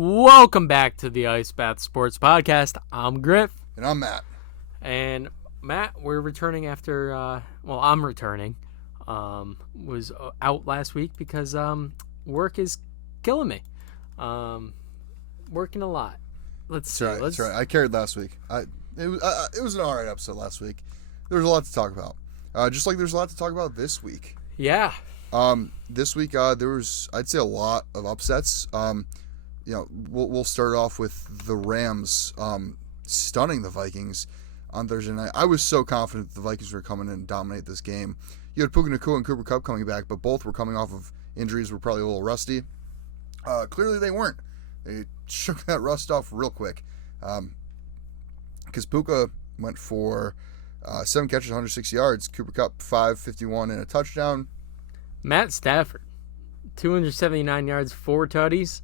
Welcome back to the Ice Bath Sports Podcast. I'm Griff. And I'm Matt. And Matt, we're returning after, I'm returning. Was out last week because work is killing me. Working a lot. That's right. I carried last week. It was an alright episode last week. There was a lot to talk about. Just like there's a lot to talk about this week. Yeah. This week there was, I'd say, a lot of upsets. We'll start off with the Rams stunning the Vikings on Thursday night. I was so confident the Vikings were coming in and dominate this game. You had Puka Nacua and Cooper Kupp coming back, but both were coming off of injuries, were probably a little rusty. Clearly they weren't. They shook that rust off real quick. Because Puka went for 7 catches, 106 yards. Cooper Kupp, 551 and a touchdown. Matt Stafford, 279 yards, 4 tutties.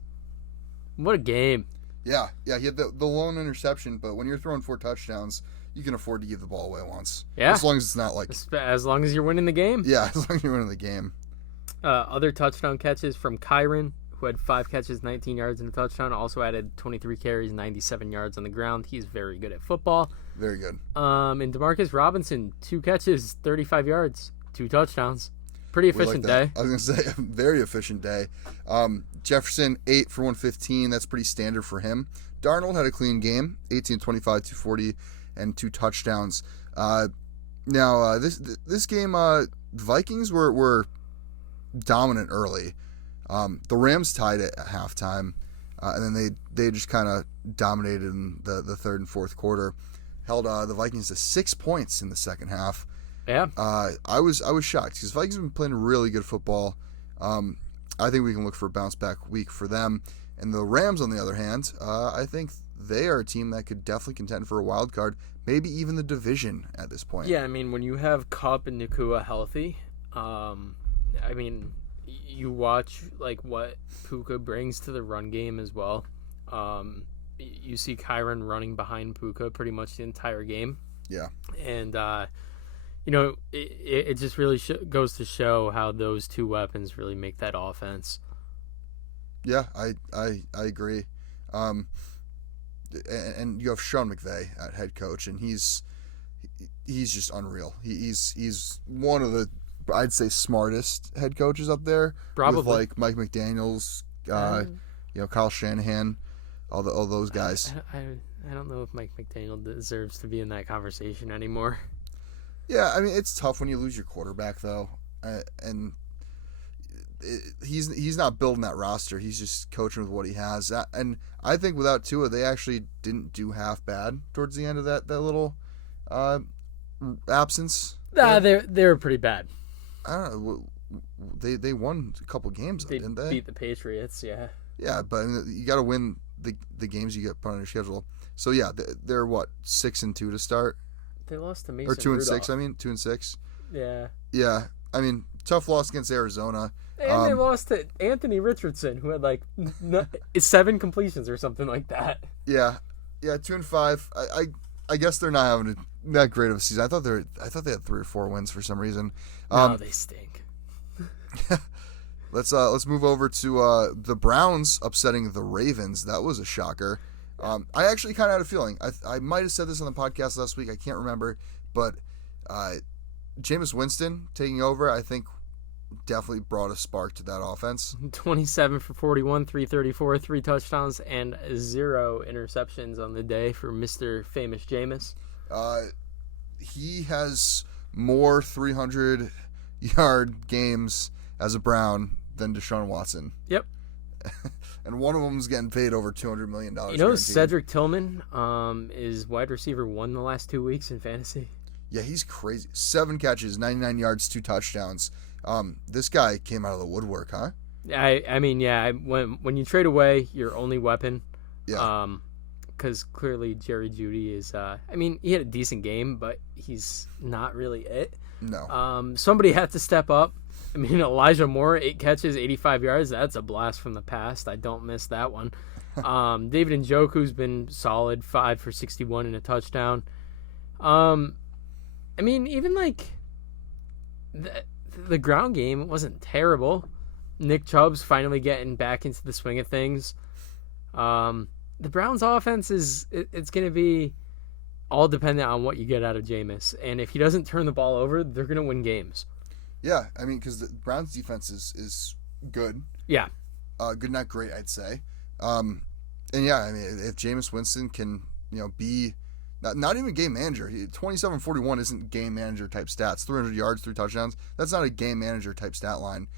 What a game. Yeah, he had the lone interception, but when you're throwing 4 touchdowns, you can afford to give the ball away once. Yeah. As long as it's not like... As long as you're winning the game. Yeah, as long as you're winning the game. Other touchdown catches from Kyron, who had 5 catches, 19 yards and a touchdown. Also added 23 carries, 97 yards on the ground. He's very good at football. Very good. And DeMarcus Robinson, 2 catches, 35 yards, 2 touchdowns. Pretty efficient day. I was going to say, a very efficient day. Jefferson, 8 for 115. That's pretty standard for him. Darnold had a clean game, 18, 25, 240, and 2 touchdowns. This game, Vikings were dominant early. The Rams tied it at halftime, and then they just kind of dominated in the third and fourth quarter. Held the Vikings to 6 points in the second half. Yeah. I was shocked because Vikings have been playing really good football. I think we can look for a bounce back week for them. And the Rams, on the other hand, I think they are a team that could definitely contend for a wild card, maybe even the division at this point. Yeah, I mean, when you have Kupp and Nacua healthy, you watch like what Puka brings to the run game as well. You see Kyron running behind Puka pretty much the entire game. Yeah. And it just really goes to show how those 2 weapons really make that offense. Yeah, I agree. And you have Sean McVay at head coach, and he's just unreal. He's one of the, I'd say, smartest head coaches up there. Probably. With like Mike McDaniels, Kyle Shanahan, all those guys. I don't know if Mike McDaniel deserves to be in that conversation anymore. Yeah, I mean, it's tough when you lose your quarterback, though, and he's not building that roster. He's just coaching with what he has. And I think without Tua, they actually didn't do half bad towards the end of that little absence. Nah, they were pretty bad. I don't know. They won a couple games, didn't they? Beat the Patriots, yeah. Yeah, but you got to win the games you get put on your schedule. So yeah, they're what, 6-2 to start. They lost to Mason or 2-6. Rudolph. 2-6. Yeah. Yeah. I mean, tough loss against Arizona. And they lost to Anthony Richardson, who had like 7 completions or something like that. Yeah. 2-5. I guess they're not having that great of a season. I thought they had 3 or 4 wins for some reason. No, they stink. Let's move over to the Browns upsetting the Ravens. That was a shocker. I actually kind of had a feeling. I might have said this on the podcast last week. I can't remember, but Jameis Winston taking over, I think, definitely brought a spark to that offense. 27 for 41, 334, 3 touchdowns, and 0 interceptions on the day for Mr. Famous Jameis. He has more 300-yard games as a Brown than Deshaun Watson. Yep. And one of them is getting paid over $200 million. Cedric Tillman is wide receiver 1 the last 2 weeks in fantasy. Yeah, he's crazy. 7 catches, 99 yards, 2 touchdowns. This guy came out of the woodwork, huh? I mean, when you trade away your only weapon, yeah. Because clearly Jerry Jeudy is, he had a decent game, but he's not really it. No. Somebody had to step up. I mean, Elijah Moore, 8 catches, 85 yards. That's a blast from the past. I don't miss that one. David Njoku's been solid, 5 for 61 and a touchdown. Even like the ground game wasn't terrible. Nick Chubb's finally getting back into the swing of things. The Browns' offense it's going to be all dependent on what you get out of Jameis. And if he doesn't turn the ball over, they're going to win games. Yeah, I mean, because the Browns' defense is good. Yeah. Good, not great, I'd say. And yeah, I mean, if Jameis Winston can, be not even game manager. 27-41 isn't game manager type stats. 300 yards, 3 touchdowns. That's not a game manager type stat line.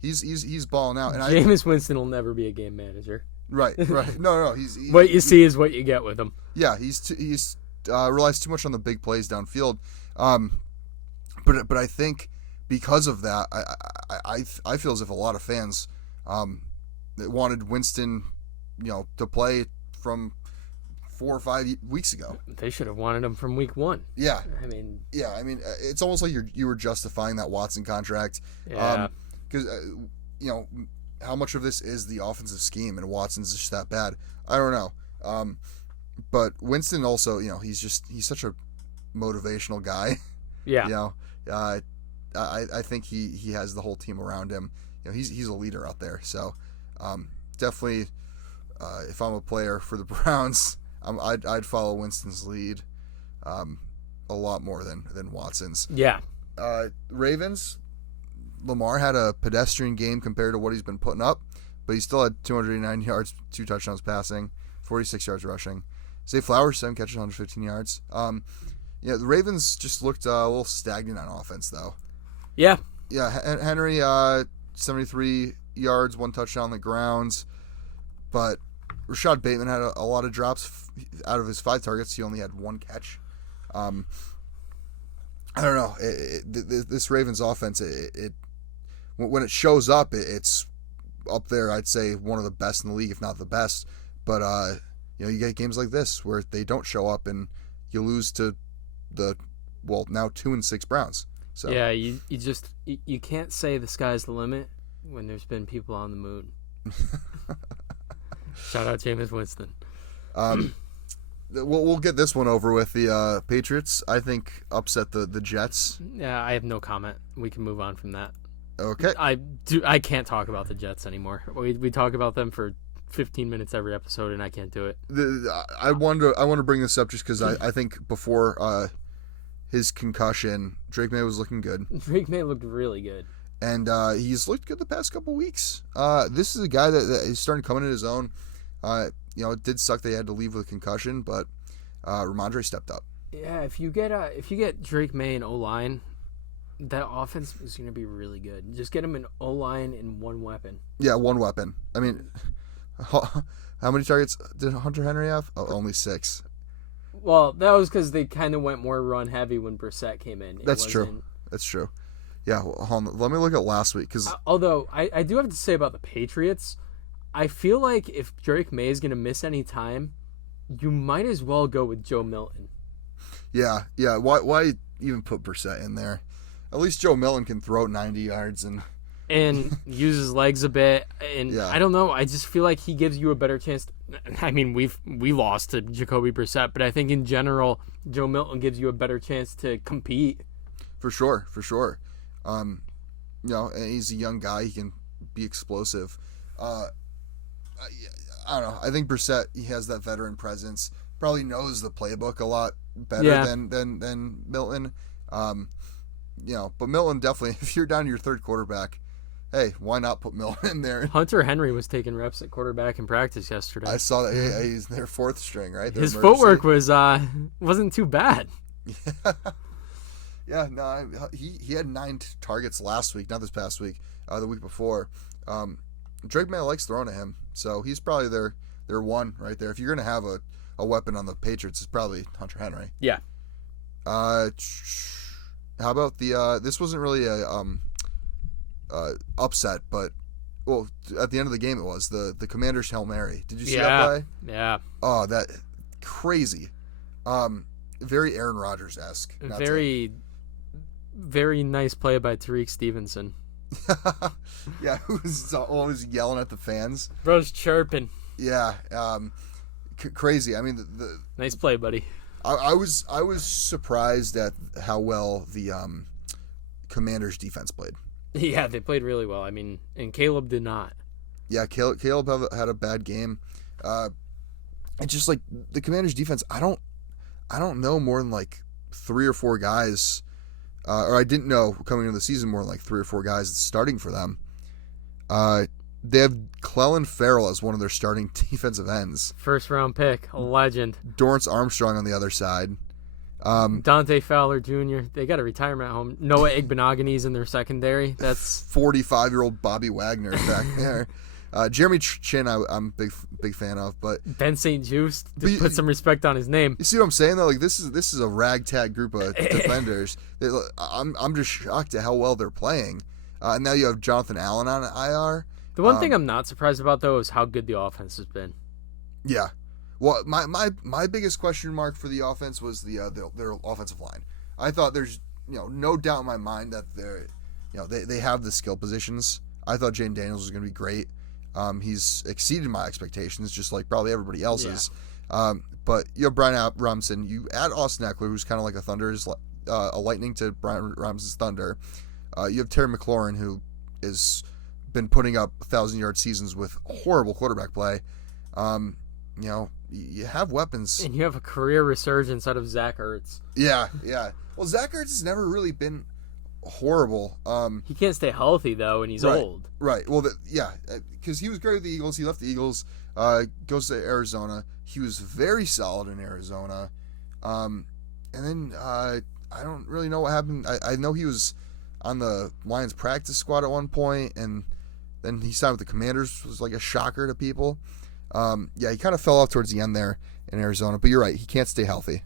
He's balling out. And Jameis Winston will never be a game manager. Right. No. He's what you see is what you get with him. Yeah, he's relies too much on the big plays downfield. But I think because of that, I feel as if a lot of fans wanted Winston, to play from 4 or 5 weeks ago. They should have wanted him from week 1. Yeah. I mean, it's almost like you were justifying that Watson contract. Yeah. Because how much of this is the offensive scheme and Watson's just that bad? I don't know. But Winston also, he's such a motivational guy. Yeah. I think he has the whole team around him. He's a leader out there. So definitely, if I'm a player for the Browns, I'd follow Winston's lead a lot more than Watson's. Yeah. Ravens, Lamar had a pedestrian game compared to what he's been putting up, but he still had 289 yards, 2 touchdowns passing, 46 yards rushing. Zay Flowers, 7 catches, 115 yards. The Ravens just looked a little stagnant on offense, though. Yeah. Yeah, Henry, 73 yards, 1 touchdown on the grounds, but Rashad Bateman had a lot of drops. Out of his 5 targets, he only had 1 catch. I don't know. This Ravens offense, when it shows up, it's up there. I'd say one of the best in the league, if not the best. But you get games like this where they don't show up, and you lose to the now 2-6 Browns. So yeah, you can't say the sky's the limit when there's been people on the moon. Shout out Jameis Winston. We'll get this one over with. The Patriots, I think, upset the Jets. Yeah, I have no comment. We can move on from that. Okay. I can't talk about the Jets anymore. We talk about them for 15 minutes every episode, and I can't do it. I want to bring this up just because I think before his concussion, Drake May was looking good. Drake May looked really good. And he's looked good the past couple weeks. This is a guy that is starting to come into his own. It did suck they had to leave with a concussion, but Ramondre stepped up. Yeah, if you get Drake May and O-line, that offense is going to be really good. Just get him an O-line and 1 weapon. Yeah, 1 weapon. I mean, how many targets did Hunter Henry have? Oh, only 6. Well, that was because they kind of went more run heavy when Brissett came in. That's true. Yeah, hold on. Let me look at last week. Although, I do have to say about the Patriots, I feel like if Drake May is going to miss any time, you might as well go with Joe Milton. Yeah. Why even put Brissett in there? At least Joe Milton can throw 90 yards and use his legs a bit. And yeah. I don't know. I just feel like he gives you a better chance. I mean, we lost to Jacoby Brissett, but I think in general, Joe Milton gives you a better chance to compete. For sure. And he's a young guy. He can be explosive. I don't know. I think Brissett, he has that veteran presence. Probably knows the playbook a lot better than Milton. But Milton definitely, if you're down to your 3rd quarterback, hey, why not put Milton in there? Yeah. Hunter Henry was taking reps at quarterback in practice yesterday. I saw that. He's their 4th string, right? His footwork wasn't too bad. Yeah, no, he had 9 targets last week, not this past week, the week before. Drake May likes throwing at him, so he's probably their one right there. If you're going to have a weapon on the Patriots, it's probably Hunter Henry. Yeah. How about this wasn't really a upset, but at the end of the game it was the Commanders' Hail Mary. Did you see that play? Yeah. Oh, that crazy. Very Aaron Rodgers-esque. Very nice play by Tariq Stevenson. Yeah, who's always yelling at the fans. Bro's chirping. Yeah, crazy. I mean, the nice play, buddy. I was surprised at how well the Commanders' defense played. Yeah, they played really well. I mean, and Caleb did not. Yeah, Caleb had a bad game. It's just like the Commanders' defense. I don't know more than like 3 or 4 guys, or I didn't know coming into the season more than like 3 or 4 guys starting for them. They have Clelin Ferrell as one of their starting defensive ends. First round pick, a legend. Dorrance Armstrong on the other side. Dante Fowler Jr. They got a retirement home. Noah Igbenogany's in their secondary. That's 45-year-old Bobby Wagner back there. Jeremy Chin, I'm a big fan of, but Ben St. Just put some respect on his name. You see what I'm saying though? Like this is a ragtag group of defenders. I'm just shocked at how well they're playing. And now you have Jonathan Allen on IR. The one thing I'm not surprised about though is how good the offense has been. Yeah. Well, my biggest question mark for the offense was their offensive line. I thought there's no doubt in my mind that they have the skill positions. I thought Jaden Daniels was going to be great. He's exceeded my expectations, just like probably everybody else's. Yeah. But you have Brian Robinson. You add Austin Eckler, who's kind of like a lightning to Brian Robinson's thunder. You have Terry McLaurin, who has been putting up 1,000-yard seasons with horrible quarterback play. You have weapons. And you have a career resurgence out of Zach Ertz. Yeah. Well, Zach Ertz has never really been horrible. He can't stay healthy, though, and he's old. Right. Well, because he was great with the Eagles. He left the Eagles, goes to Arizona. He was very solid in Arizona. And then I don't really know what happened. I know he was on the Lions practice squad at one point, and then he signed with the Commanders. Was like a shocker to people. He kind of fell off towards the end there in Arizona, but you're right, he can't stay healthy.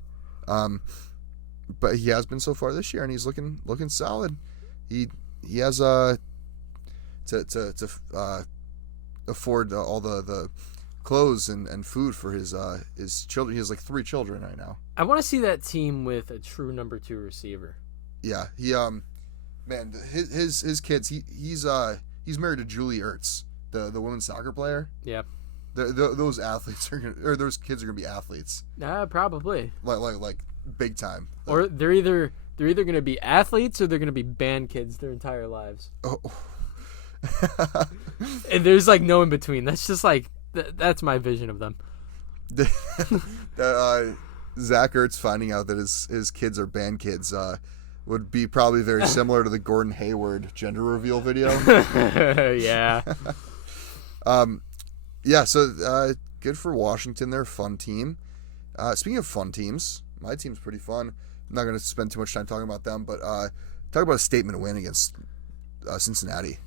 But he has been so far this year, and he's looking solid. He has to afford all the clothes and food for his children. He has like 3 children right now. I want to see that team with a true number 2 receiver. Yeah, he man, his kids. He's married to Julie Ertz, the women's soccer player. Yeah. Those athletes those kids are gonna be athletes. Probably. Like big time. Or they're either gonna be athletes or they're gonna be band kids their entire lives. Oh. And there's like no in between. That's just like that's my vision of them. Zach Ertz finding out that his kids are band kids would be probably very similar to the Gordon Hayward gender reveal video. Yeah. Yeah, so good for Washington. They're a fun team. Speaking of fun teams, my team's pretty fun. I'm not going to spend too much time talking about them, but talk about a statement win against Cincinnati.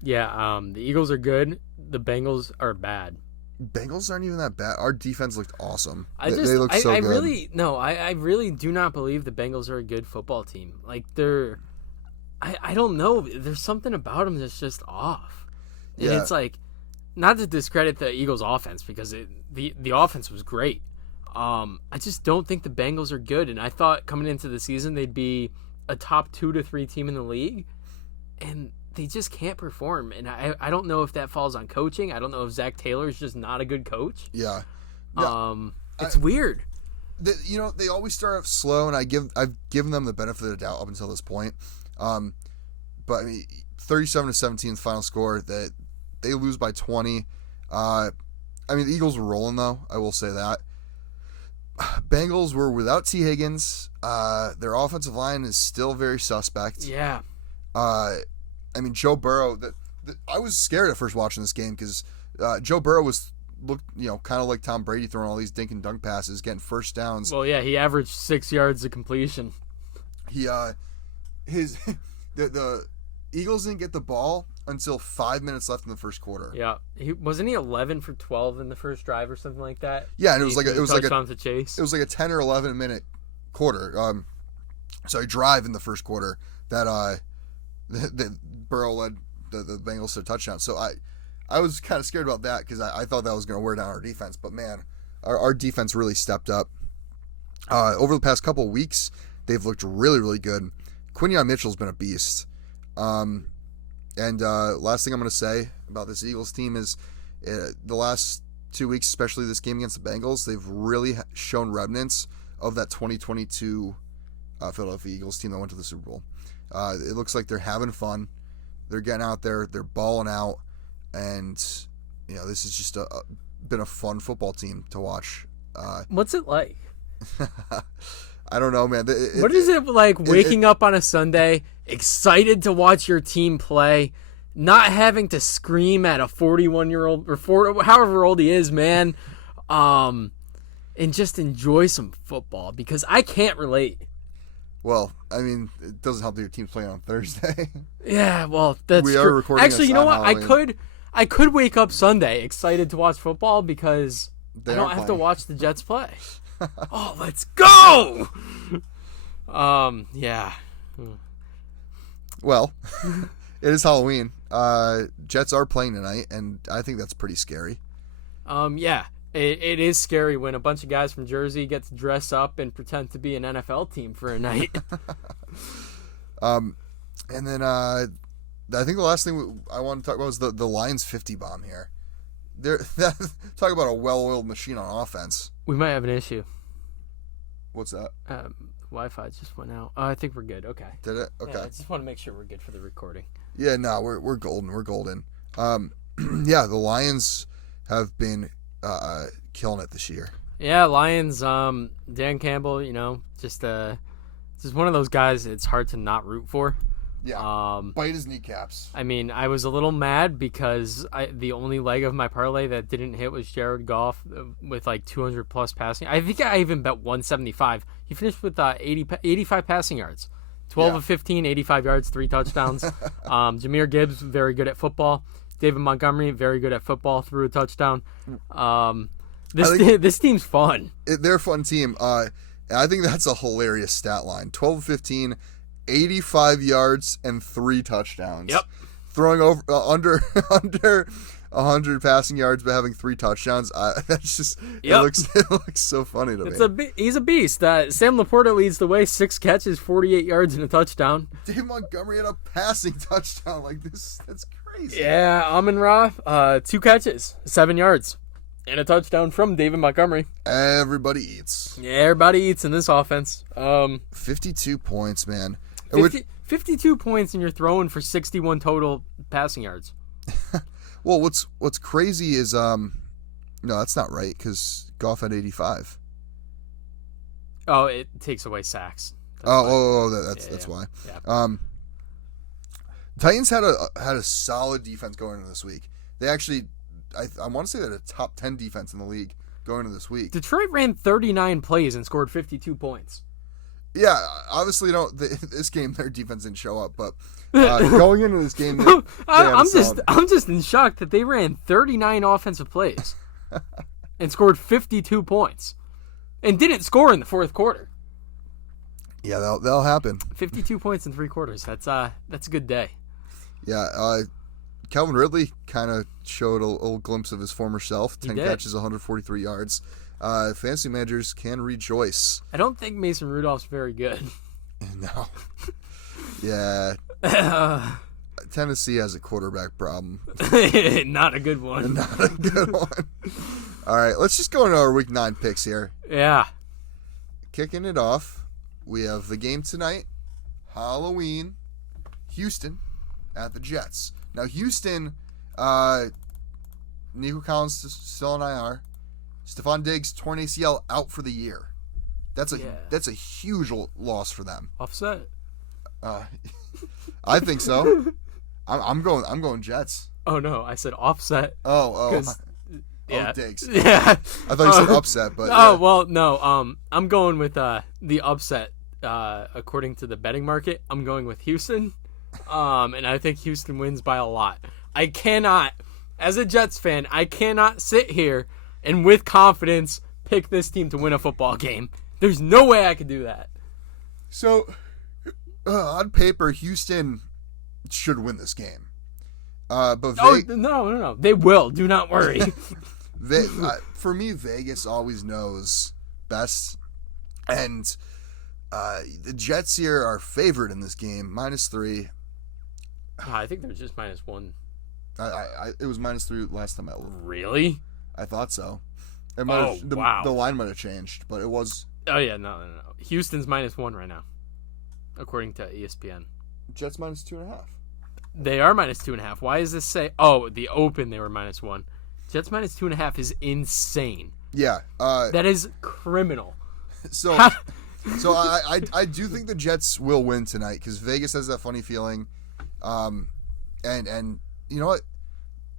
Yeah, the Eagles are good. The Bengals are bad. Bengals aren't even that bad. Our defense looked awesome. They look so good. I really do not believe the Bengals are a good football team. Like I don't know. There's something about them that's just off. And it's like, not to discredit the Eagles' offense because the offense was great. I just don't think the Bengals are good, and I thought coming into the season they'd be a top 2 to 3 team in the league, and they just can't perform. And I don't know if that falls on coaching. I don't know if Zach Taylor is just not a good coach. Yeah. It's weird. They always start off slow, and I've given them the benefit of the doubt up until this point. But I mean, 37-17 final score. That they lose by 20. I mean, the Eagles were rolling though. I will say that. Bengals were without T. Higgins. Their offensive line is still very suspect. Yeah. I mean, Joe Burrow. I was scared at first watching this game because Joe Burrow looked kind of like Tom Brady throwing all these dink and dunk passes, getting first downs. Well, yeah, he averaged 6 yards of completion. The Eagles didn't get the ball until 5 minutes left in the first quarter. Yeah, wasn't he 11 for 12 in the first drive or something like that? Yeah, and it was like to Chase. It was like a 10 or 11 minute quarter. So drive in the first quarter that Burrow led the Bengals to a touchdown. So I was kind of scared about that because I thought that was going to wear down our defense. But man, our defense really stepped up. Over the past couple of weeks, they've looked really, really good. Quinyon Mitchell's been a beast. And last thing I'm going to say about this Eagles team is the last 2 weeks, especially this game against the Bengals, they've really shown remnants of that 2022 Philadelphia Eagles team that went to the Super Bowl. It looks like they're having fun. They're getting out there. They're balling out. And this is just been a fun football team to watch. What's it like? I don't know, man. What is it like waking up on a Sunday, excited to watch your team play, not having to scream at a 41-year-old or however old he is, man, and just enjoy some football? Because I can't relate. Well, I mean, it doesn't help that your team's playing on Thursday. Yeah, well, that's we true. are recording. Actually, you know what? Halloween. I could wake up Sunday excited to watch football because I don't have to playing. watch the Jets play. Oh, let's go! Yeah. Well, it is Halloween. Jets are playing tonight, and I think that's pretty scary. Yeah. It is scary when a bunch of guys from Jersey get to dress up and pretend to be an NFL team for a night. And then I think the last thing I want to talk about is the Lions 50 bomb here. Talk about a well-oiled machine on offense. We might have an issue. What's that? Wi-Fi just went out. I think we're good. Okay. Did it? Okay. Yeah, I just want to make sure we're good for the recording. Yeah, no, we're golden. We're golden. Yeah, the Lions have been killing it this year. Yeah, Lions. Dan Campbell. Just one of those guys. It's hard to not root for. Yeah. Bite his kneecaps. I mean, I was a little mad because the only leg of my parlay that didn't hit was Jared Goff with like 200 plus passing. I think I even bet 175. He finished with 85 passing yards, 12 of 15, 85 yards, 3 touchdowns. Jahmyr Gibbs, very good at football. David Montgomery, very good at football, threw a touchdown. This team's fun. They're a fun team. I think that's a hilarious stat line. 12 of 15. 85 yards and 3 touchdowns. Yep. Throwing over under 100 passing yards, but having 3 touchdowns. That's just it looks so funny to me. He's a beast. Sam Laporta leads the way. 6 catches, 48 yards, and a touchdown. Dave Montgomery had a passing touchdown like this. That's crazy. Yeah, Amon-Ra, 2 catches, 7 yards, and a touchdown from David Montgomery. Everybody eats. Yeah, everybody eats in this offense. 52 points, man. 52 points, and you're throwing for 61 total passing yards. Well, what's crazy is no, that's not right because Goff had 85. Oh, it takes away sacks. That's why. Yeah. Titans had a solid defense going into this week. They actually, I want to say they're a top 10 defense in the league going into this week. Detroit ran 39 plays and scored 52 points. Yeah, obviously, this game their defense didn't show up, but going into this game, I'm just in shock that they ran 39 offensive plays and scored 52 points and didn't score in the fourth quarter. Yeah, that'll happen. 52 points in 3 quarters. That's a good day. Yeah, Calvin Ridley kind of showed a little glimpse of his former self. 10 catches, 143 yards. Fantasy managers can rejoice. I don't think Mason Rudolph's very good. No. Yeah. Tennessee has a quarterback problem. Not a good one. Not a good one. All right, let's just go into our Week 9 picks here. Yeah. Kicking it off, we have the game tonight, Halloween, Houston at the Jets. Now, Houston, Nico Collins still on IR. Stephon Diggs torn ACL out for the year. That's a huge loss for them. Offset. I think so. I'm going Jets. Oh no, I said offset. Oh. Yeah. Diggs. Yeah. I thought you said upset, but oh well, no. I'm going with the upset. According to the betting market, I'm going with Houston. And I think Houston wins by a lot. I cannot, as a Jets fan, sit here and with confidence pick this team to win a football game. There's no way I could do that. So, on paper, Houston should win this game. But no. They will. Do not worry. For me, Vegas always knows best. And the Jets here are favored in this game, -3. I think they're just -1. It was -3 last time I looked. Really? I thought so. Wow. The line might have changed, but it was. Oh yeah, no. Houston's -1 right now, according to ESPN. Jets -2.5. They are -2.5. Why does this say? Oh, the open they were -1. Jets minus 2.5 is insane. Yeah. That is criminal. So I do think the Jets will win tonight because Vegas has that funny feeling. And you know what?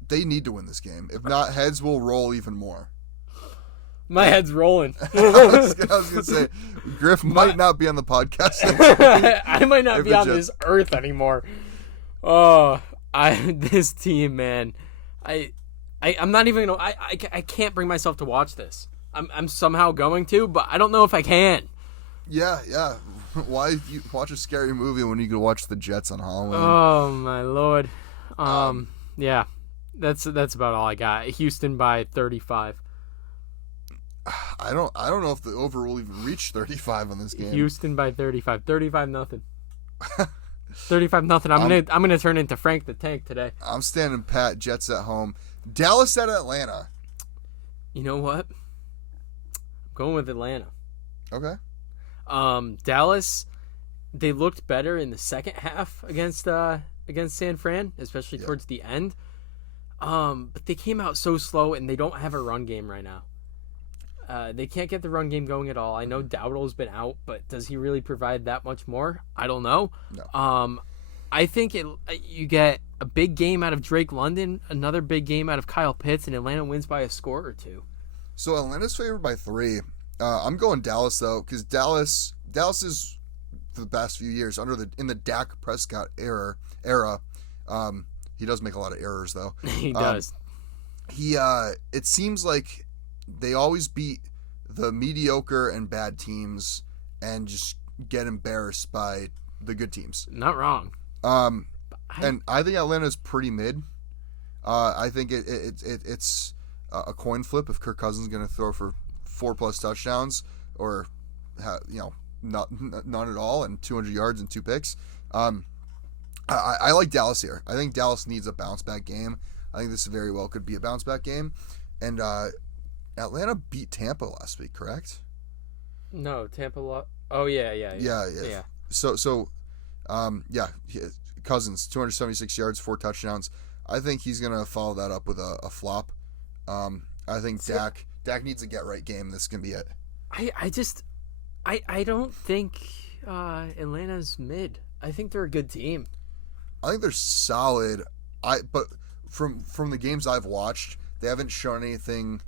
They need to win this game. If not, heads will roll even more. My head's rolling. I was going to say, Griff might not be on the podcast. I might not be on this earth anymore. Oh, this team, man. I'm not even gonna. I can't bring myself to watch this. I'm somehow going to, but I don't know if I can. Yeah. Why you watch a scary movie when you can watch the Jets on Halloween? Oh my lord. Yeah. That's about all I got. Houston by 35. I don't know if the over will even reach 35 on this game. Houston by 35. 35-0. 35-0. I'm gonna turn into Frank the Tank today. I'm standing pat. Jets at home. Dallas at Atlanta. You know what? I'm going with Atlanta. Okay. Dallas, they looked better in the second half against San Fran, especially towards the end. But they came out so slow, and they don't have a run game right now. They can't get the run game going at all. I know Dowdle's been out, but does he really provide that much more? I don't know. No. I think you get a big game out of Drake London, another big game out of Kyle Pitts, and Atlanta wins by a score or two. So Atlanta's favored by 3. I'm going Dallas though, because Dallas is for the past few years in the Dak Prescott era. He does make a lot of errors though. He does. It seems like they always beat the mediocre and bad teams and just get embarrassed by the good teams. Not wrong. And I think Atlanta's pretty mid. I think it's a coin flip if Kirk Cousins is going to throw for 4+ touchdowns or none at all and 200 yards and 2 picks. I like Dallas here. I think Dallas needs a bounce back game. I think this very well could be a bounce back game. And Atlanta beat Tampa last week, correct? No, Tampa. Oh yeah. So, Cousins 276 yards, 4 touchdowns. I think he's gonna follow that up with a flop. I think Dak needs a get right game. This can be it. I don't think Atlanta's mid. I think they're a good team. I think they're solid. But from the games I've watched, they haven't shown anything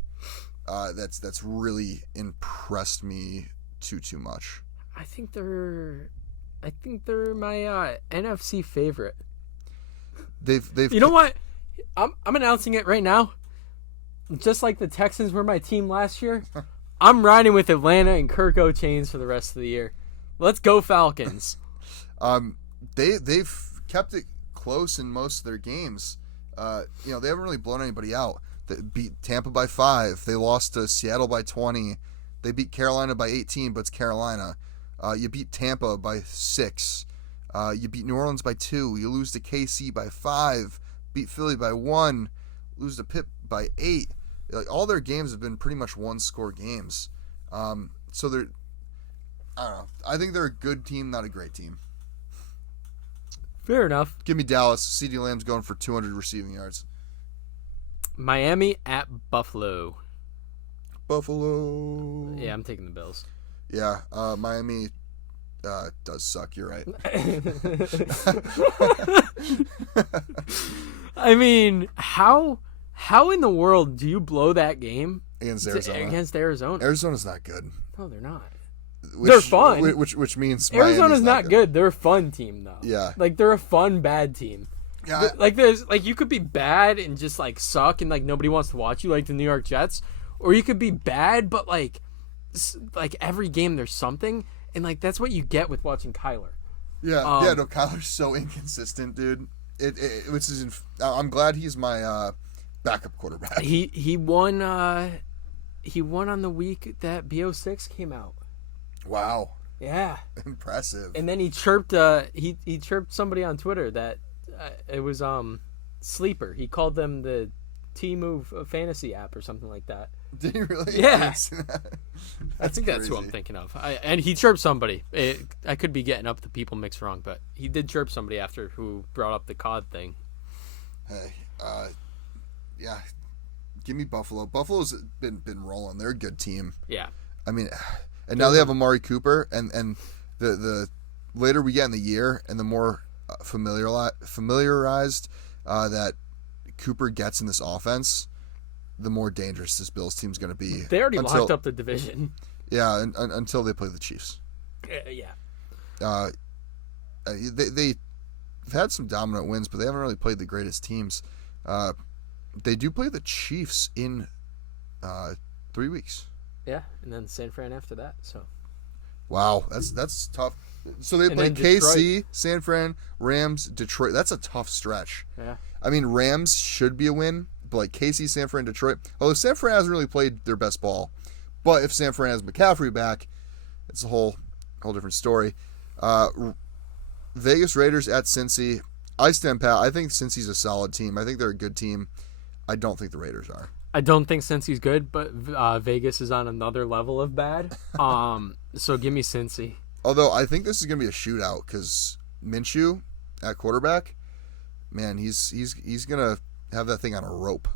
that's really impressed me too much. I think they're my NFC favorite. They've You know what? I'm announcing it right now. Just like the Texans were my team last year, I'm riding with Atlanta and Kirk O'Chains for the rest of the year. Let's go Falcons. They've kept it close in most of their games. They haven't really blown anybody out. They beat Tampa by 5. They lost to Seattle by 20. They beat Carolina by 18, but it's Carolina. You beat Tampa by 6. You beat New Orleans by 2. You lose to KC by 5. Beat Philly by 1. Lose to Pitt by 8. Like, all their games have been pretty much one-score games. So they're, I don't know. I think they're a good team, not a great team. Fair enough. Give me Dallas. CeeDee Lamb's going for 200 receiving yards. Miami at Buffalo. Buffalo. Yeah, I'm taking the Bills. Yeah, Miami does suck. You're right. I mean, how in the world do you blow that game against Arizona? Arizona's not good. No, they're not. They're fun. Which means Arizona's not good. They're a fun team though. Yeah. Like they're a fun bad team. Yeah. There's you could be bad and just suck and nobody wants to watch you like the New York Jets, or you could be bad but every game there's something, and that's what you get with watching Kyler. Yeah. No, Kyler's so inconsistent, dude. I'm glad he's my backup quarterback. He won on the week that BO6 came out. Wow. Yeah. Impressive. And then he chirped he chirped somebody on Twitter that it was Sleeper. He called them the T-Move fantasy app or something like that. Did he really? Yeah. I think crazy. that's who I'm thinking of. And he chirped somebody. I could be getting up the people mixed wrong, but he did chirp somebody after who brought up the COD thing. Hey, yeah. Give me Buffalo. Buffalo's been rolling. They're a good team. Yeah. I mean, and now they have Amari Cooper, and the later we get in the year, and the more familiarized that Cooper gets in this offense, the more dangerous this Bills team's going to be. They already locked up the division. Yeah, until they play the Chiefs. Yeah. They've had some dominant wins, but they haven't really played the greatest teams. They do play the Chiefs in 3 weeks. Yeah, and then San Fran after that. So. Wow, that's tough. So they play KC, San Fran, Rams, Detroit. That's a tough stretch. Yeah. I mean, Rams should be a win, but like KC, San Fran, Detroit. Although San Fran hasn't really played their best ball, but if San Fran has McCaffrey back, it's a whole different story. Vegas Raiders at Cincy. I stand pat. I think Cincy's a solid team. I think they're a good team. I don't think the Raiders are. I don't think Cincy's good, but Vegas is on another level of bad. So give me Cincy. Although I think this is going to be a shootout because Minshew at quarterback, man, he's going to have that thing on a rope.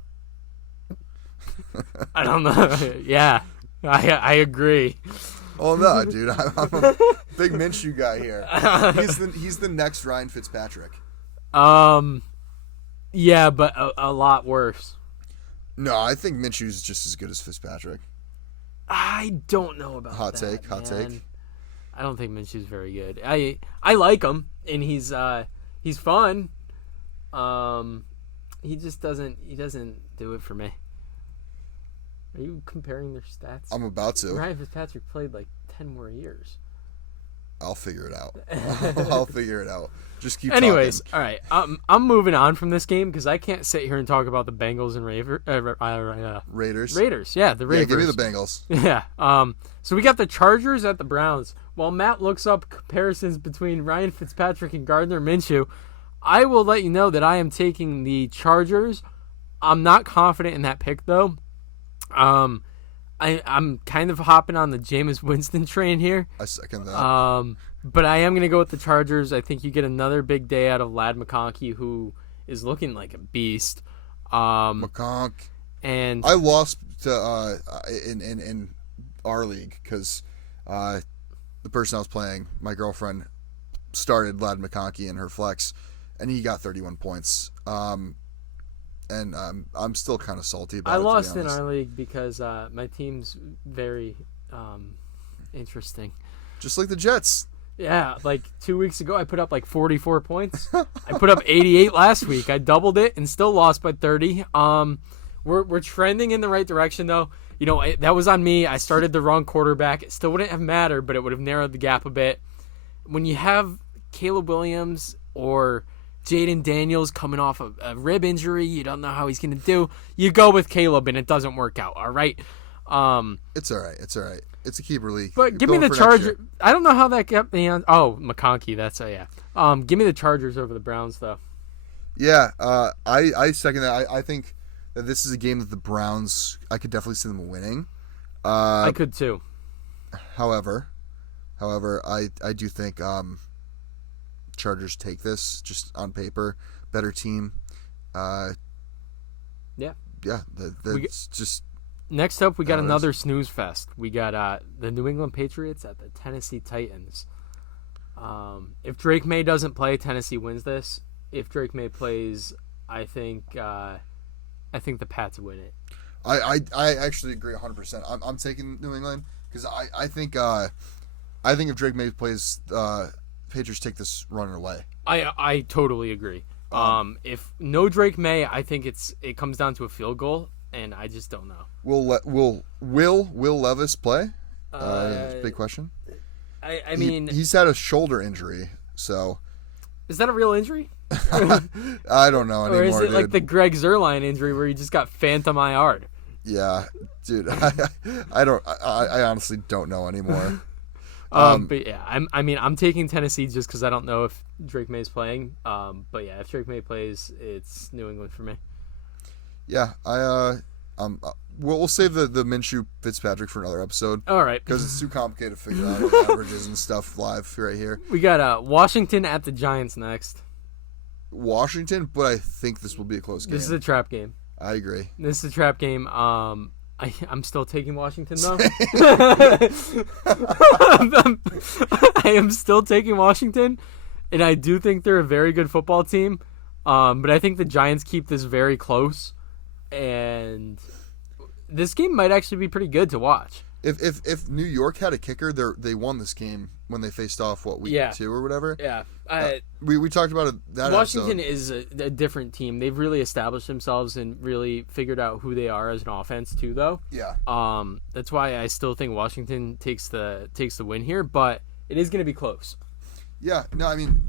I don't know. Yeah, I agree. Oh no, dude, I'm a big Minshew guy here. He's the next Ryan Fitzpatrick. Yeah, but a lot worse. No, I think Minshew's just as good as Fitzpatrick. I don't know about hot that. Hot take. I don't think Minshew's very good. I like him, and he's fun. He just doesn't do it for me. Are you comparing their stats? I'm about to. Ryan Fitzpatrick played like 10 more years. I'll figure it out. I'll figure it out. Just keep Anyways, talking. All right. I'm moving on from this game because I can't sit here and talk about the Bengals and Raiders. Raiders. Yeah, the Raiders. Yeah, give me the Bengals. Yeah. So we got the Chargers at the Browns. While Matt looks up comparisons between Ryan Fitzpatrick and Gardner Minshew, I will let you know that I am taking the Chargers. I'm not confident in that pick, though. I'm kind of hopping on the Jameis Winston train here. I second that. But I am going to go with the Chargers. I think you get another big day out of Lad McConkey, who is looking like a beast. McConk. And I lost to in our league because the person I was playing, my girlfriend, started Lad McConkey in her flex, and he got 31 points. And I'm still kind of salty about it. I lost in our league because my team's very interesting. Just like the Jets. Yeah, like 2 weeks ago, I put up like 44 points. I put up 88 last week. I doubled it and still lost by 30. We're trending in the right direction, though. You know, that was on me. I started the wrong quarterback. It still wouldn't have mattered, but it would have narrowed the gap a bit. When you have Caleb Williams or Jaden Daniels coming off a rib injury, you don't know how he's going to do. You go with Caleb, and it doesn't work out, all right? It's all right. It's all right. It's a keeper league. But give me the Chargers. I don't know how that kept me on. Oh, McConkey. That's yeah. Give me the Chargers over the Browns, though. Yeah, I second that. I think that this is a game that the Browns, I could definitely see them winning. I could too. However, I do think Chargers take this just on paper. Better team. Yeah. Yeah. That's just. Next up, we got another snooze fest. We got the New England Patriots at the Tennessee Titans. If Drake May doesn't play, Tennessee wins this. If Drake May plays, I think the Pats win it. I actually agree 100%. I'm taking New England because I think if Drake May plays, Patriots take this runner away. I totally agree. If no Drake May, I think it comes down to a field goal, and I just don't know. Will Levis play? Big question. I mean, he's had a shoulder injury, so is that a real injury? I don't know anymore. Or is it dude. like the Greg Zuerlein injury where he just got phantom IR'd? Yeah, dude. I honestly don't know anymore. But yeah, I'm taking Tennessee just because I don't know if Drake May's playing. But yeah, if Drake May plays, it's New England for me. Yeah, we'll save the Minshew Fitzpatrick for another episode. All right, because it's too complicated to figure out averages and stuff live right here. We got Washington at the Giants next. Washington, but I think this will be a close game. This is a trap game. I agree. This is a trap game. I'm still taking Washington, though. I am still taking Washington, and I do think they're a very good football team. But I think the Giants keep this very close, and this game might actually be pretty good to watch. If New York had a kicker, they won this game when they faced off week 2 or whatever. Yeah, we talked about it. That Washington episode. is a different team. They've really established themselves and really figured out who they are as an offense too, though. Yeah. That's why I still think Washington takes the win here, but it is going to be close. Yeah. No, I mean,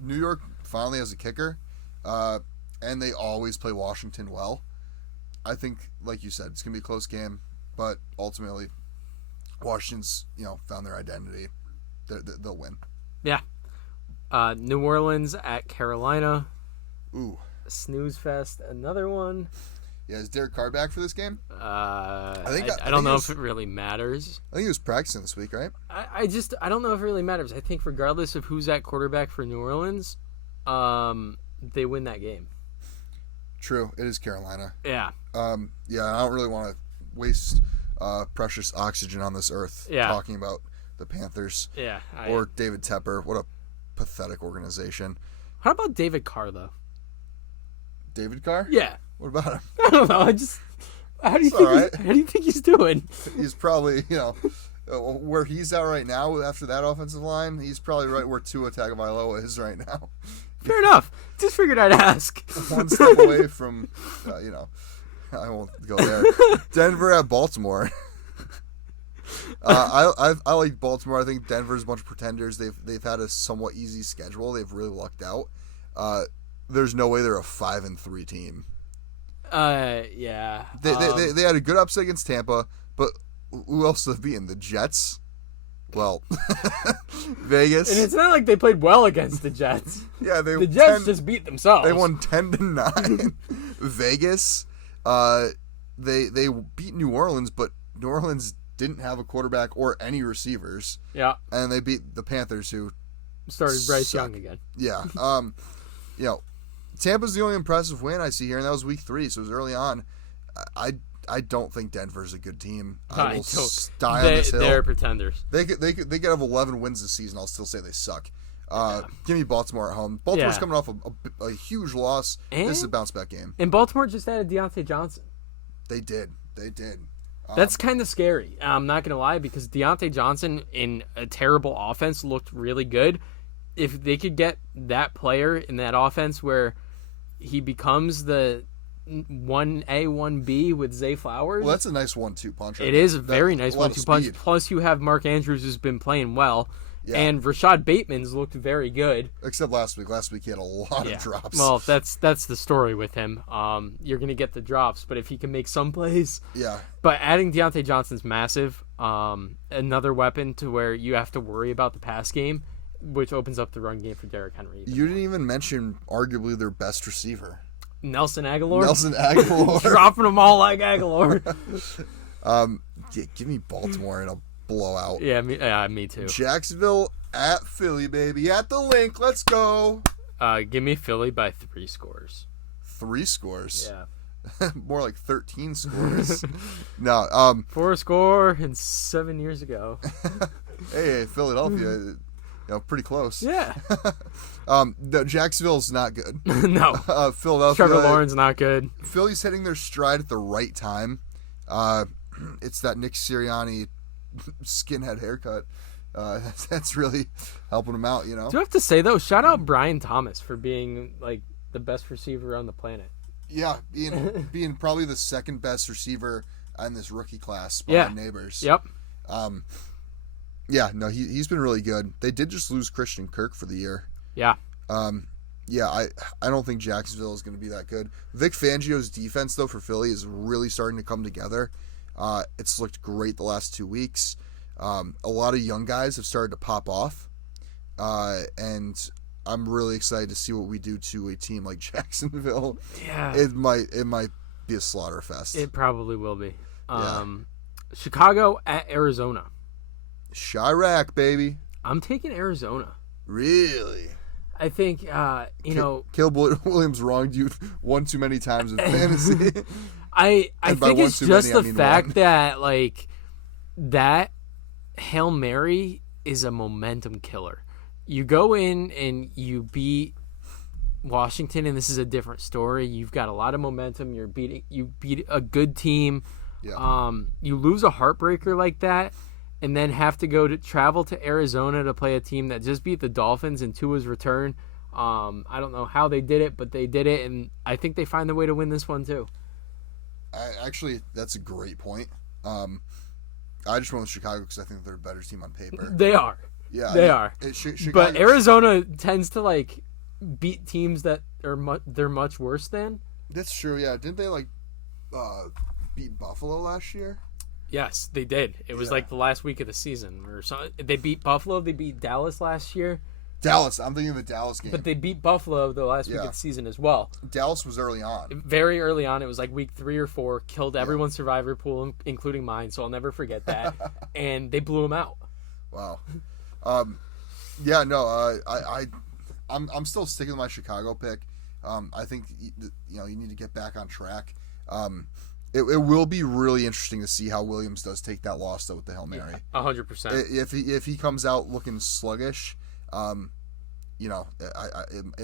New York finally has a kicker, and they always play Washington well. I think, like you said, it's going to be a close game. But ultimately, Washington's found their identity. They'll win. Yeah. New Orleans at Carolina. Ooh. Snooze fest. Another one. Yeah, is Derek Carr back for this game? I don't know if it really matters. I think he was practicing this week, right? I don't know if it really matters. I think regardless of who's at quarterback for New Orleans, they win that game. True. It is Carolina. Yeah. Yeah, I don't really want to waste precious oxygen on this earth talking about the Panthers or David Tepper. What a pathetic organization. How about David Carr, though? David Carr? Yeah. What about him? I don't know. How do you think he's doing? He's probably, where he's at right now after that offensive line, he's probably right where Tua Tagovailoa is right now. Fair enough. Just figured I'd ask. One step away from, I won't go there. Denver at Baltimore. I like Baltimore. I think Denver's a bunch of pretenders. They've had a somewhat easy schedule. They've really lucked out. There's no way they're a 5-3 team. Yeah. They had a good upset against Tampa, but who else have beaten? The Jets. Well, Vegas. And it's not like they played well against the Jets. Yeah, the Jets just beat themselves. They won 10-9. Vegas. They beat New Orleans, but New Orleans didn't have a quarterback or any receivers. Yeah. And they beat the Panthers, who started Bryce Young again. Yeah. Tampa's the only impressive win I see here, and that was week 3, so it was early on. I don't think Denver's a good team. I will die on this hill. They're pretenders. They could have 11 wins this season. I'll still say they suck. Give me Baltimore at home. Baltimore's coming off a huge loss. This is a bounce back game. And Baltimore just added Deontay Johnson. They did. That's kind of scary. I'm not going to lie, because Deontay Johnson in a terrible offense looked really good. If they could get that player in that offense where he becomes the 1A, 1B with Zay Flowers. Well, that's a nice 1-2 punch. It is a very nice 1-2 punch. Plus, you have Mark Andrews, who's been playing well. Yeah. And Rashad Bateman's looked very good. Except last week. Last week he had a lot of drops. Well, that's the story with him. You're going to get the drops, but if he can make some plays. Yeah. But adding Deontay Johnson's massive. Another weapon to where you have to worry about the pass game, which opens up the run game for Derrick Henry. You didn't even mention arguably their best receiver. Nelson Aguilar. Dropping them all like Aguilar. Give me Baltimore in a blowout. Yeah, me too. Jacksonville at Philly, baby. At the link. Let's go. Give me Philly by 3 scores. 3 scores? Yeah. More like 13 scores. No. 4 score and 7 years ago. Hey, Philadelphia. Pretty close. Yeah. No, Jacksonville's not good. No. Philadelphia. Trevor Lawrence not good. Philly's hitting their stride at the right time. It's that Nick Sirianni skinhead haircut. That's really helping him out, Do I have to say, though, shout out Brian Thomas for being, like, the best receiver on the planet. Yeah, being probably the second best receiver in this rookie class behind Neighbors. Yep. Yeah, no, he's been really good. They did just lose Christian Kirk for the year. Yeah. I don't think Jacksonville is going to be that good. Vic Fangio's defense, though, for Philly is really starting to come together. It's looked great the last 2 weeks. A lot of young guys have started to pop off. And I'm really excited to see what we do to a team like Jacksonville. Yeah. It might be a slaughter fest. It probably will be. Chicago at Arizona. Chirac, baby. I'm taking Arizona. Really? I think Caleb Williams wronged you one too many times in fantasy. I think it's just the fact that like that Hail Mary is a momentum killer. You go in and you beat Washington, and this is a different story. You've got a lot of momentum. You beat a good team. Yeah. You lose a heartbreaker like that, and then have to travel to Arizona to play a team that just beat the Dolphins in Tua's return. I don't know how they did it, but they did it, and I think they find the way to win this one too. Actually, that's a great point. I just went with Chicago because I think they're a better team on paper. They are. Yeah, they are. But Arizona tends to like beat teams that are they're much worse than. That's true. Yeah, didn't they like beat Buffalo last year? Yes, they did. It was like the last week of the season or something. They beat Buffalo. They beat Dallas last year. Dallas. I'm thinking of the Dallas game. But they beat Buffalo the last week of the season as well. Dallas was early on. Very early on. It was like week 3 or 4. Killed everyone's survivor pool, including mine, so I'll never forget that. And they blew them out. Wow. I'm still sticking with my Chicago pick. I think you need to get back on track. It will be really interesting to see how Williams does take that loss though with the Hail Mary. 100%. If he comes out looking sluggish, it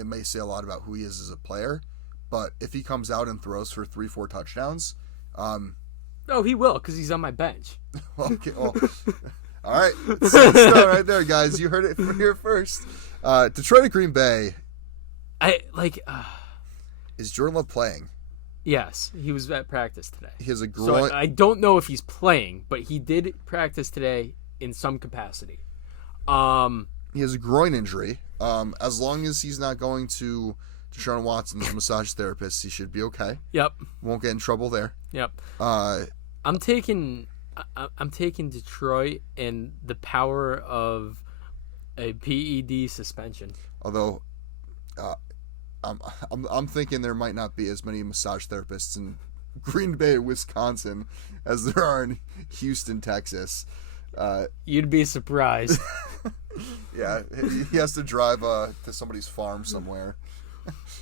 may say a lot about who he is as a player. But if he comes out and throws for 3-4 touchdowns, he will because he's on my bench. Okay. Well, all right. It's done right there, guys. You heard it from here first. Detroit at Green Bay. Is Jordan Love playing? Yes, he was at practice today. He has a groin. So I don't know if he's playing, but he did practice today in some capacity. He has a groin injury. As long as he's not going to Deshaun Watson's massage therapist, he should be okay. Yep. Won't get in trouble there. Yep. I'm taking Detroit and the power of a PED suspension. Although, I'm thinking there might not be as many massage therapists in Green Bay, Wisconsin, as there are in Houston, Texas. You'd be surprised. Yeah, he has to drive to somebody's farm somewhere.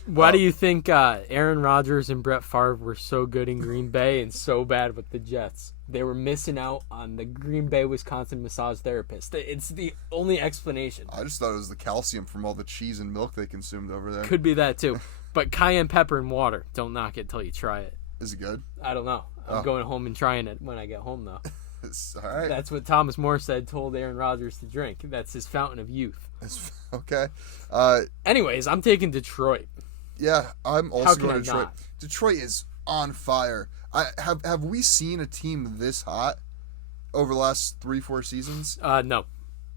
Why do you think Aaron Rodgers and Brett Favre were so good in Green Bay and so bad with the Jets? They were missing out on the Green Bay, Wisconsin massage therapist. It's the only explanation. I just thought it was the calcium from all the cheese and milk they consumed over there. Could be that too. But cayenne pepper and water. Don't knock it till you try it. Is it good? I don't know. I'm going home and trying it when I get home, though. All right. That's what Thomas Morstead told Aaron Rodgers to drink. That's his fountain of youth. Okay. Anyways, I'm taking Detroit. Yeah, I'm also going to Detroit. Not? Detroit is on fire. Have we seen a team this hot over the last 3-4 seasons? No.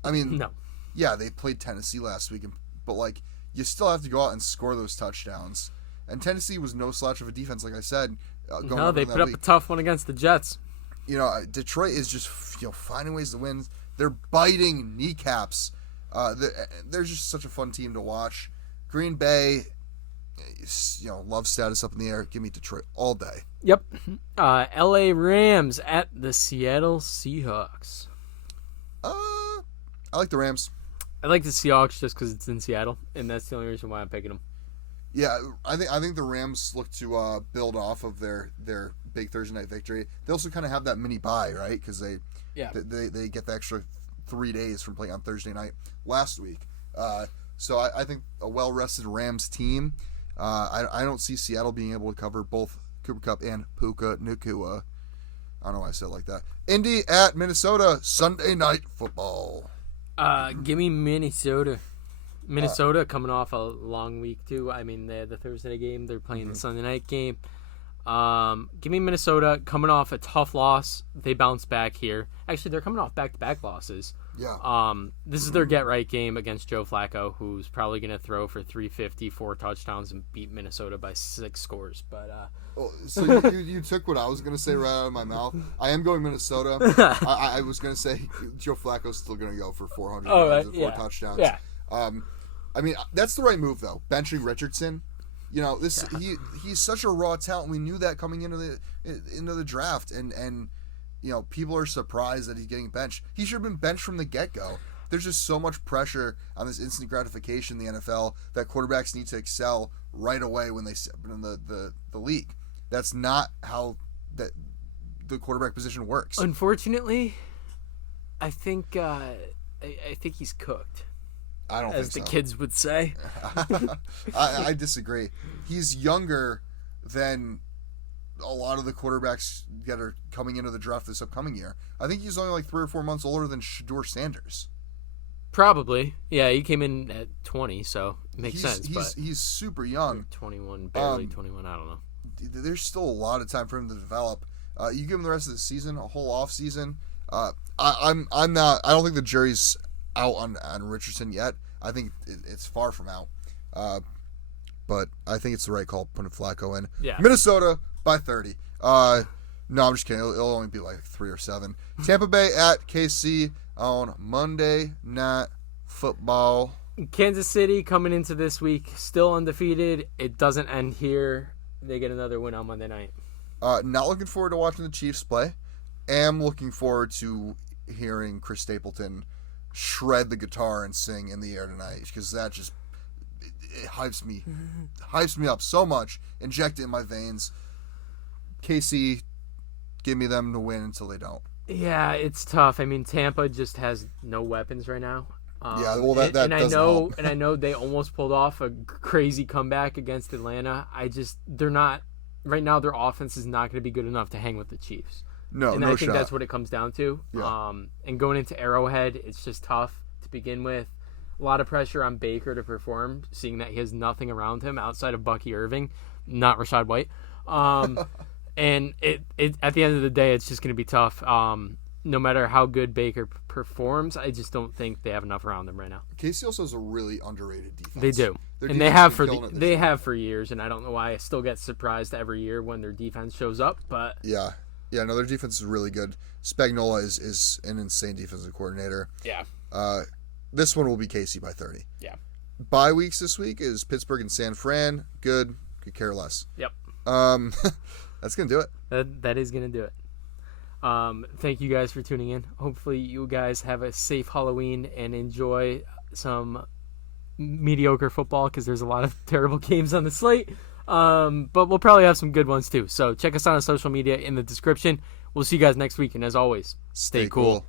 I mean, no. Yeah, they played Tennessee last week, but like you still have to go out and score those touchdowns. And Tennessee was no slouch of a defense, like I said. No, they put up a tough one against the Jets. Detroit is just finding ways to win. They're biting kneecaps. They're just such a fun team to watch. Green Bay, love status up in the air. Give me Detroit all day. Yep. L.A. Rams at the Seattle Seahawks. I like the Rams. I like the Seahawks just because it's in Seattle, and that's the only reason why I'm picking them. Yeah, I think the Rams look to build off of their big Thursday night victory. They also kind of have that mini bye, right? Because they get the extra 3 days from playing on Thursday night last week. So I think a well-rested Rams team. I don't see Seattle being able to cover both Cooper Kupp and Puka Nacua. I don't know why I said it like that. Indy at Minnesota, Sunday Night Football. Give me Minnesota. Minnesota coming off a long week too. I mean, they had the Thursday game. They're playing the Sunday night game. Give me Minnesota coming off a tough loss. They bounce back here. Actually, they're coming off back-to-back losses. Yeah. This is their get-right game against Joe Flacco, who's probably going to throw for 350, 4 touchdowns, and beat Minnesota by 6 scores. But so you took what I was going to say right out of my mouth. I am going Minnesota. I was going to say Joe Flacco's still going to go for 400 yards and 4 touchdowns. Yeah. I mean, that's the right move, though. Benching Richardson. He's such a raw talent. We knew that coming into the draft, and people are surprised that he's getting benched. He should have been benched from the get-go. there's just so much pressure on this instant gratification in the NFL that quarterbacks need to excel right away when they step in the league. That's not how that the quarterback position works. Unfortunately, I think he's cooked. I don't think so. As the kids would say. I disagree. He's younger than a lot of the quarterbacks that are coming into the draft this upcoming year. I think he's only like 3 or 4 months older than Shedeur Sanders. Probably. Yeah, he came in at 20, so it makes sense. He's super young. 21, barely 21, I don't know. There's still a lot of time for him to develop. You give him the rest of the season, a whole off season. I don't think the jury's out on Richardson yet. I think it's far from out. But I think it's the right call putting Flacco in. Yeah. Minnesota by 30. No, I'm just kidding. It'll only be like 3 or 7. Tampa Bay at KC on Monday Night Football. Kansas City coming into this week still undefeated. It doesn't end here. They get another win on Monday night. Not looking forward to watching the Chiefs play. Am looking forward to hearing Chris Stapleton shred the guitar and sing in the air tonight, because that just it hypes me up so much. Inject it in my veins. KC, give me them to win until they don't. Yeah, it's tough. I mean, Tampa just has no weapons right now. Yeah, well, that and doesn't help. help. And I know they almost pulled off a crazy comeback against Atlanta. They're not right now. Their offense is not going to be good enough to hang with the Chiefs. No, and no I think shot. that's what it comes down to. Yeah. And going into Arrowhead, it's just tough to begin with. A lot of pressure on Baker to perform, seeing that he has nothing around him outside of Bucky Irving, not Rashad White. And it at the end of the day, it's just going to be tough. No matter how good Baker performs, I just don't think they have enough around them right now. KC also has a really underrated defense. They do, and they have for years. And I don't know why I still get surprised every year when their defense shows up. But yeah, no, their defense is really good. Spagnuolo is an insane defensive coordinator. Yeah. This one will be KC by 30. Yeah. Bye weeks this week is Pittsburgh and San Fran. Good. Could care less. Yep. That's gonna do it. That is gonna do it. Thank you guys for tuning in. Hopefully you guys have a safe Halloween and enjoy some mediocre football, because there's a lot of terrible games on the slate. But we'll probably have some good ones too. So check us out on social media in the description. We'll see you guys next week. And as always, stay cool.